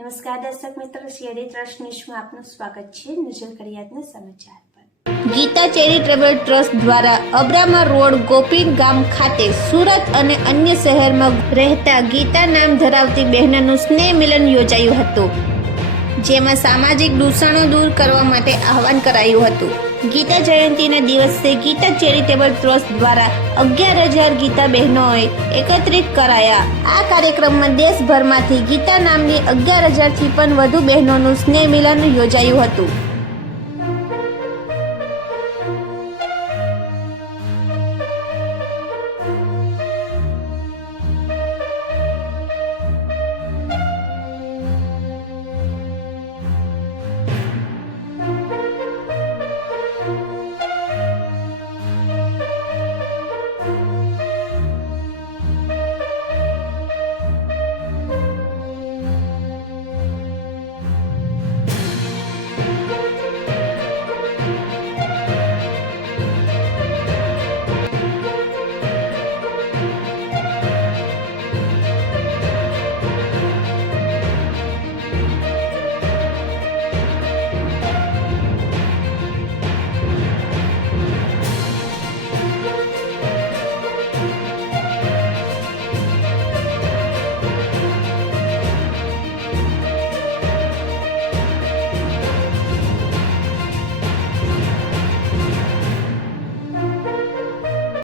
નમસ્કાર દર્શક મિત્રો, સીઆઈડી ટ્રસ્ટ ન્યૂઝમાં આપનું સ્વાગત છે। નજર કરીએ આજના સમાચાર પર। ગીતા ચેરિટેબલ ટ્રસ્ટ દ્વારા અબ્રામા રોડ ગોપી ગામ ખાતે સુરત અને અન્ય શહેરમાં રહેતા ગીતા નામ ધરાવતી બહેનોનું સ્નેહ મિલન યોજાયું હતું, જેમાં સામાજિક દૂષણો દૂર કરવા માટે આહવાન કરાયું હતું। ગીતા જયંતિના દિવસે ગીતા ચેરિટેબલ ટ્રસ્ટ દ્વારા 11,000 ગીતા બહેનોએ એકત્રિત કરાયા। આ કાર્યક્રમમાં દેશભરમાંથી ગીતા નામની 11,000થી પણ વધુ બહેનોનું સ્નેહ મિલન યોજાયું હતું।